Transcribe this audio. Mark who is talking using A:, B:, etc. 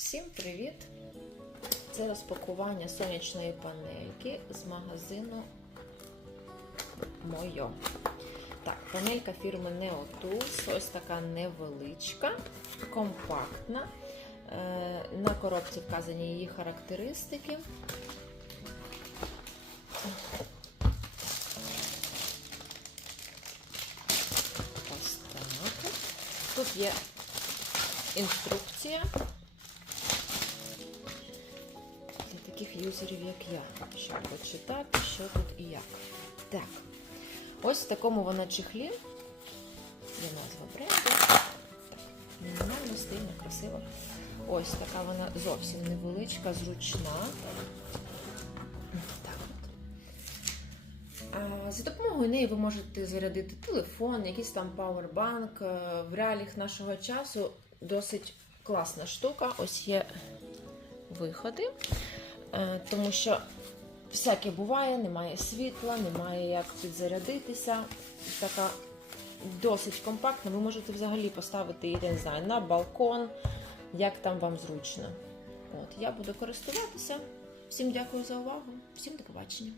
A: Всім привіт! Це розпакування сонячної панельки з магазину Мойо. Так, панелька фірми Neotools, ось така невеличка, компактна. Е, На коробці вказані її характеристики. Ось так. Тут є інструкція юзерів, як я, щоб почитати, що тут і як. Так, ось в такому вона чехлі. Є назва бренду. Мінімально, стильно, красиво. Ось така вона зовсім невеличка, зручна. За допомогою неї ви можете зарядити телефон, якийсь там пауербанк. Е, В реаліях нашого часу досить класна штука. Ось є виходи, тому що всяке буває, немає світла, немає як підзарядитися. Така досить компактна. Ви можете взагалі поставити її, не знаю, на балкон, як там вам зручно. От, я буду користуватися. Всім дякую за увагу, всім до побачення.